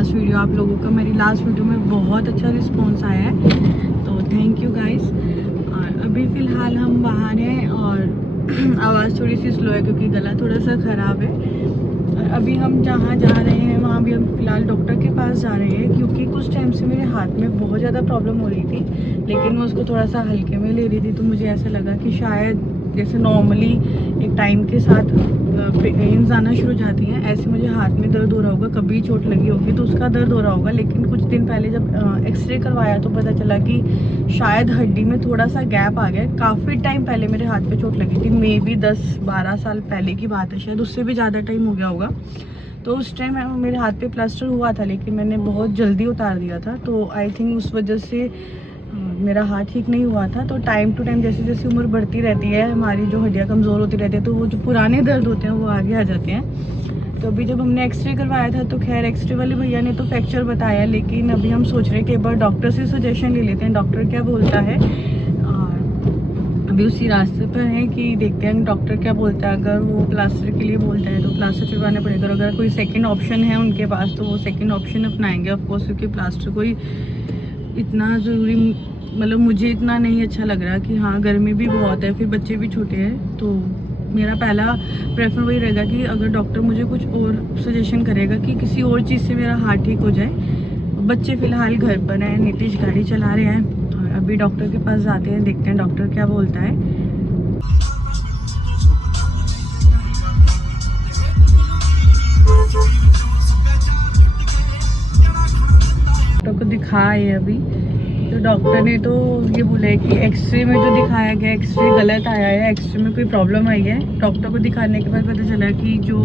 Last video आप लोगों का। मेरी लास्ट वीडियो में बहुत अच्छा रिस्पॉन्स आया है, तो थैंक यू गाइस। और अभी फ़िलहाल हम बाहर हैं और आवाज़ थोड़ी सी स्लो है क्योंकि गला थोड़ा सा ख़राब है। और अभी हम जहाँ जा रहे हैं वहाँ भी हम फ़िलहाल डॉक्टर के पास जा रहे हैं क्योंकि कुछ टाइम से मेरे हाथ में बहुत ज़्यादा प्रॉब्लम हो रही थी, लेकिन मैं उसको थोड़ा सा हल्के में ले रही थी। तो मुझे ऐसा लगा कि शायद जैसे नॉर्मली एक टाइम के साथ पेन्स आना शुरू हो जाती हैं, ऐसे मुझे हाथ में दर्द हो रहा होगा, कभी चोट लगी होगी तो उसका दर्द हो रहा होगा। लेकिन कुछ दिन पहले जब एक्सरे करवाया तो पता चला कि शायद हड्डी में थोड़ा सा गैप आ गया। काफ़ी टाइम पहले मेरे हाथ पे चोट लगी थी, मे बी 10-12 साल पहले की बात है, शायद उससे भी ज़्यादा टाइम हो गया होगा। तो उस टाइम मेरे हाथ पे प्लास्टर हुआ था, लेकिन मैंने बहुत जल्दी उतार दिया था। तो आई थिंक उस वजह से मेरा हाथ ठीक नहीं हुआ था। तो टाइम टू टाइम जैसे जैसे उम्र बढ़ती रहती है, हमारी जो हड्डियाँ कमज़ोर होती रहती है, तो वो जो पुराने दर्द होते हैं वो आगे आ जाते हैं। तो अभी जब हमने एक्सरे करवाया था तो खैर एक्सरे वाले भैया ने तो फ्रैक्चर बताया, लेकिन अभी हम सोच रहे हैं कि एक बार डॉक्टर से सजेशन ले लेते हैं, डॉक्टर क्या बोलता है। और अभी उसी रास्ते पर हैं कि देखते हैं डॉक्टर क्या बोलता है। अगर वो प्लास्टर के लिए बोलता है तो प्लास्टर चुभवाना पड़ेगा, और अगर कोई सेकेंड ऑप्शन है उनके पास तो वो सेकेंड ऑप्शन अपनाएंगे ऑफकोर्स, क्योंकि प्लास्टर कोई इतना ज़रूरी, मतलब मुझे इतना नहीं अच्छा लग रहा कि हाँ गर्मी भी बहुत है, फिर बच्चे भी छोटे हैं। तो मेरा पहला प्रेफर वही रहेगा कि अगर डॉक्टर मुझे कुछ और सजेशन करेगा कि किसी और चीज़ से मेरा हार्ट ठीक हो जाए। बच्चे फ़िलहाल घर पर हैं, नीतीश गाड़ी चला रहे हैं, और अभी डॉक्टर के पास जाते हैं, देखते हैं डॉक्टर क्या बोलता है। डॉक्टर को दिखाए अभी, तो डॉक्टर ने तो ये बोला है कि एक्सरे में जो दिखाया गया एक्सरे गलत आया है, एक्सरे में कोई प्रॉब्लम आई है। डॉक्टर को दिखाने के बाद पता चला कि जो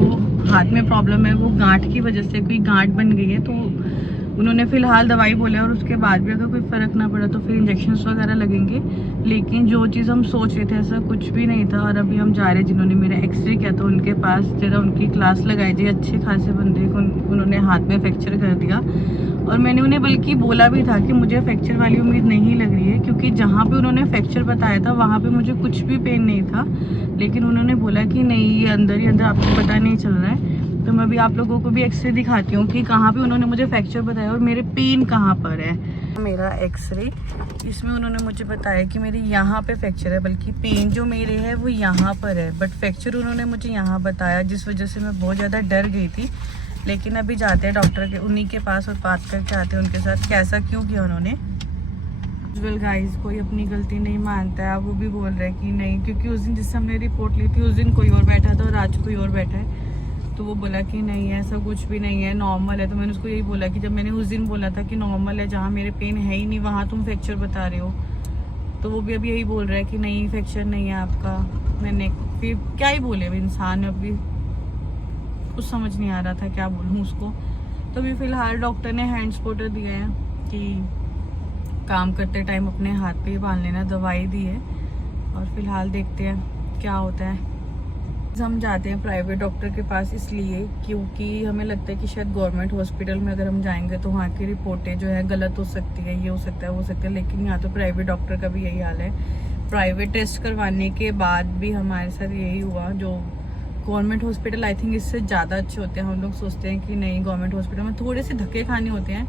हाथ में प्रॉब्लम है वो गांठ की वजह से कोई गांठ बन गई है। तो उन्होंने फ़िलहाल दवाई बोले, और उसके बाद भी अगर कोई फ़र्क ना पड़ा तो फिर इंजेक्शंस वगैरह लगेंगे। लेकिन जो चीज़ हम सोच रहे थे ऐसा कुछ भी नहीं था। और अभी हम जा रहे हैं, जिन्होंने मेरा एक्सरे किया था उनके पास, जरा उनकी क्लास लगाई थी। अच्छे खासे बंदे को उन्होंने हाथ में फ्रैक्चर कर दिया, और मैंने उन्हें बल्कि बोला भी था कि मुझे फ्रैक्चर वाली उम्मीद नहीं लग रही है, क्योंकि जहाँ पे उन्होंने फ्रैक्चर बताया था वहाँ पे मुझे कुछ भी पेन नहीं था। लेकिन उन्होंने बोला कि नहीं, ये अंदर ही अंदर आपको पता नहीं चल रहा है। तो मैं अभी आप लोगों को भी एक्सरे दिखाती हूँ कि कहाँ पे उन्होंने मुझे फ्रैक्चर बताया और मेरे पेन कहाँ पर है। मेरा एक्सरे, इसमें उन्होंने मुझे बताया कि मेरे यहाँ पे फ्रैक्चर है, बल्कि पेन जो मेरे है वो यहाँ पर है, बट फ्रैक्चर उन्होंने मुझे यहाँ बताया, जिस वजह से मैं बहुत ज़्यादा डर गई थी। लेकिन अभी जाते हैं डॉक्टर के, उन्हीं के पास, और बात करके आते हैं उनके साथ कैसा क्यों किया उन्होंने। यूजुअल गाइस, कोई अपनी गलती नहीं मानता है। वो भी बोल रहे हैं कि नहीं, क्योंकि उस दिन जिससे हमने रिपोर्ट ली थी उस दिन कोई और बैठा था और आज कोई और बैठा है। तो वो बोला कि नहीं ऐसा कुछ भी नहीं है, नॉर्मल है। तो मैंने उसको यही बोला कि जब मैंने उस दिन बोला था कि नॉर्मल है, जहाँ मेरे पेन है ही नहीं वहाँ तुम फ्रैक्चर बता रहे हो। तो वो भी अभी यही बोल रहा है कि नहीं फ्रैक्चर नहीं है आपका। मैंने फिर क्या ही बोले, इंसान अभी कुछ समझ नहीं आ रहा था क्या बोलूँ उसको। तो अभी फ़िलहाल डॉक्टर ने हैंड स्पॉटर दिए हैं कि काम करते टाइम अपने हाथ पे ही बांध लेना, दवाई दी है। और फिलहाल देखते हैं क्या होता है। हम जाते हैं प्राइवेट डॉक्टर के पास इसलिए क्योंकि हमें लगता है कि शायद गवर्नमेंट हॉस्पिटल में अगर हम जाएंगे तो वहाँ की रिपोर्टें जो है गलत हो सकती है, ये हो सकता है वो हो सकता है। लेकिन यहाँ तो प्राइवेट डॉक्टर का भी यही हाल है। प्राइवेट टेस्ट करवाने के बाद भी हमारे साथ यही हुआ। जो गवर्नमेंट हॉस्पिटल आई थिंक इससे ज़्यादा अच्छे होते हैं। हम लोग सोचते हैं कि नहीं, गवर्नमेंट हॉस्पिटल में थोड़े से धक्के खाने होते हैं,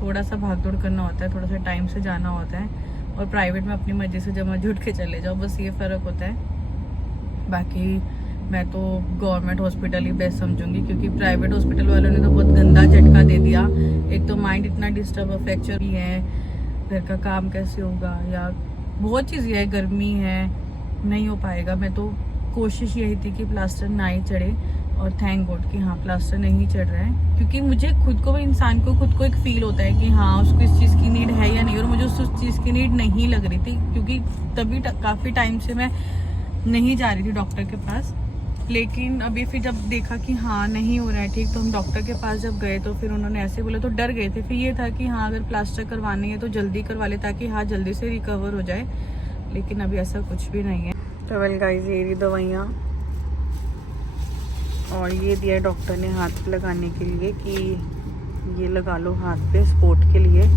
थोड़ा सा भाग दौड़ करना होता है, थोड़ा सा टाइम से जाना होता है। और प्राइवेट में अपनी मर्जी से जब मर्जी उठ के चले जाओ, बस ये फ़र्क होता है। बाकी मैं तो गवर्नमेंट हॉस्पिटल ही बेस्ट समझूंगी, क्योंकि प्राइवेट हॉस्पिटल वालों ने तो बहुत गंदा झटका दे दिया। एक तो माइंड इतना डिस्टर्ब, फ्रैक्चर भी है, घर का काम कैसे होगा, या बहुत चीज़ें है, गर्मी है, नहीं हो पाएगा। मैं तो कोशिश यही थी कि प्लास्टर ना ही चढ़े, और थैंक गॉड कि हाँ प्लास्टर नहीं चढ़ रहा है। क्योंकि मुझे खुद को, इंसान को खुद को एक फील होता है कि हाँ उसको इस चीज़ की नीड है या नहीं, और मुझे उस चीज़ की नीड नहीं लग रही थी, क्योंकि तभी काफ़ी टाइम से मैं नहीं जा रही थी डॉक्टर के पास। लेकिन अभी फिर जब देखा कि हाँ नहीं हो रहा है ठीक, तो हम डॉक्टर के पास जब गए तो फिर उन्होंने ऐसे बोला, तो डर गए थे। फिर ये था कि हाँ अगर प्लास्टर करवानी है तो जल्दी करवा ले, ताकि हाँ जल्दी से रिकवर हो जाए। लेकिन अभी ऐसा कुछ भी नहीं है। तो वेल गाइस, ये रही दवाइयाँ, और ये दिया डॉक्टर ने हाथ पे लगाने के लिए कि ये लगा लो हाथ पे सपोर्ट के लिए।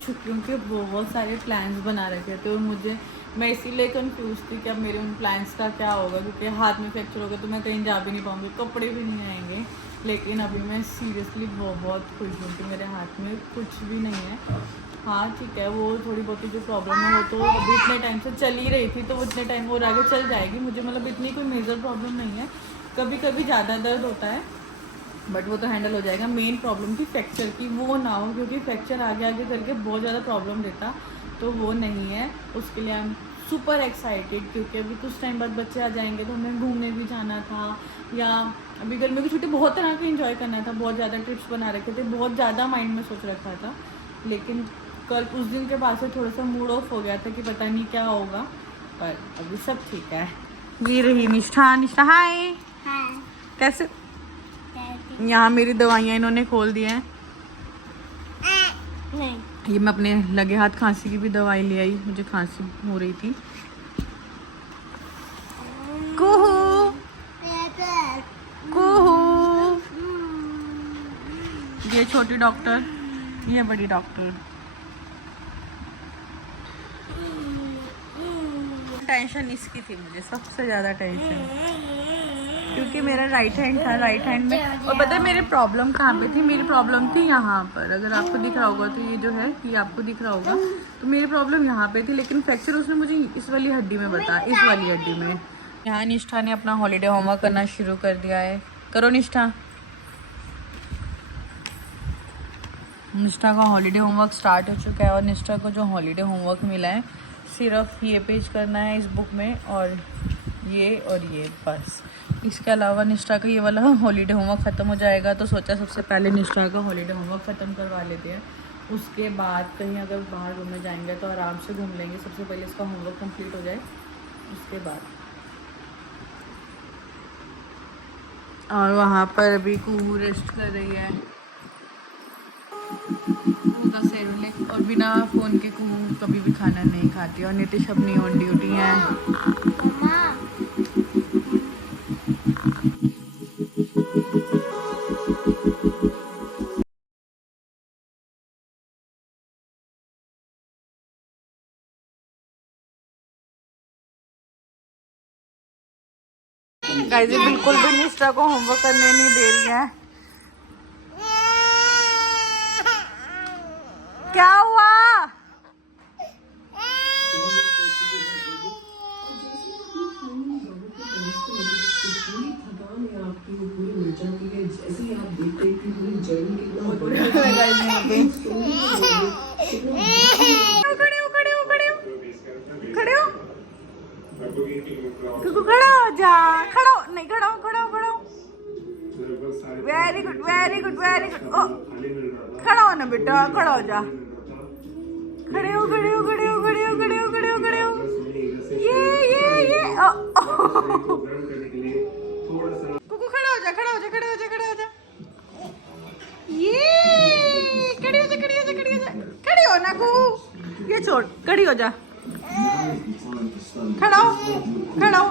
छुट्टियों के बहुत सारे प्लान्स बना रखे थे, और मुझे मैं इसीलिए कंफ्यूज थी कि अब मेरे उन प्लान्स का क्या होगा, क्योंकि हाथ में फ्रैक्चर होगा तो मैं कहीं जा भी नहीं पाऊँगी, कपड़े भी नहीं आएंगे। लेकिन अभी मैं सीरियसली बहुत खुश हूँ कि मेरे हाथ में कुछ भी नहीं है। हाँ ठीक है, वो थोड़ी बहुत जो प्रॉब्लम है वो तो अभी इतने टाइम से चल ही रही थी, तो वो इतने टाइम और आगे चल जाएगी। मुझे मतलब इतनी कोई मेजर प्रॉब्लम नहीं है, कभी कभी ज़्यादा दर्द होता है बट वो तो हैंडल हो जाएगा। मेन प्रॉब्लम थी फ्रैक्चर की, वो ना हो, क्योंकि फ्रैक्चर आगे आगे करके बहुत ज़्यादा प्रॉब्लम देता, तो वो नहीं है। उसके लिए आई एम सुपर एक्साइटेड, क्योंकि अभी कुछ टाइम बाद बच्चे आ जाएंगे तो हमें घूमने भी जाना था, या अभी गर्मी की छुट्टी बहुत तरह के एंजॉय करना था, बहुत ज़्यादा ट्रिप्स बना रखे थे, बहुत ज़्यादा माइंड में सोच रखा था। लेकिन कल उस दिन के बाद से थोड़ा सा मूड ऑफ हो गया था कि पता नहीं क्या होगा, पर अभी सब ठीक है। ये रही निष्ठा। निष्ठा हाय। कैसे? यहाँ मेरी दवाइयाँ इन्होंने खोल दी हैं। नहीं, ये मैं अपने लगे हाथ खांसी की भी दवाई ले आई, मुझे खांसी हो रही थी। कुहू कुहू। ये छोटी डॉक्टर, ये बड़ी डॉक्टर। टेंशन इसकी थी, मुझे सबसे ज़्यादा टेंशन, क्योंकि मेरा राइट हैंड था, राइट हैंड में, और पता है मेरी प्रॉब्लम कहाँ पे थी? मेरी प्रॉब्लम थी यहाँ पर, अगर आपको दिख रहा होगा तो ये जो है ये आपको दिख रहा होगा, तो मेरी प्रॉब्लम यहाँ पे थी, लेकिन फ्रैक्चर उसने मुझे इस वाली हड्डी में बताया, इस वाली हड्डी में। यहाँ निष्ठा ने अपना हॉलीडे होमवर्क करना शुरू कर दिया है। करो निष्ठा। निष्ठा का हॉलीडे होमवर्क स्टार्ट हो चुका है, और निष्ठा को जो हॉलीडे होमवर्क मिला है सिर्फ ये पेज करना है इस बुक में, और ये बस। इसके अलावा निष्ठा का ये वाला हॉलीडे होमवर्क ख़त्म हो जाएगा, तो सोचा सबसे पहले निष्ठा का हॉलीडे होमवर्क ख़त्म करवा लेते हैं। उसके बाद कहीं अगर बाहर घूमने जाएंगे तो आराम से घूम लेंगे, सबसे पहले इसका होमवर्क कंप्लीट हो जाए उसके बाद। और वहाँ पर अभी कुहू रेस्ट कर रही है, का सेरेलैक, और बिना फ़ोन के कुहू कभी भी खाना नहीं खाती। और नितिश अपनी ऑन ड्यूटी है। गाइस ये बिल्कुल भी निष्ठा को होमवर्क करने नहीं दे रही है। क्या हुआ? खड़ा हो जा, खड़ा हो, नहीं खड़ा हो, खड़ा हो, खड़ा हो। Very good, very good, very good. खड़ा हो ना बेटा, खड़ा हो जा। खड़े हो, खड़े हो, खड़े हो, खड़े हो, खड़े हो, खड़े हो, खड़े हो। ये कुकू खड़ा हो जा, खड़ा हो जा, खड़ा हो जा, खड़ा हो जा। ये खड़ी हो जा, खड़ी हो जा, खड़ी हो जा, खड़ी हो ना कुकू, ये छोड़, खड़ी हो जा, खड़ा हो, खड़ा हो।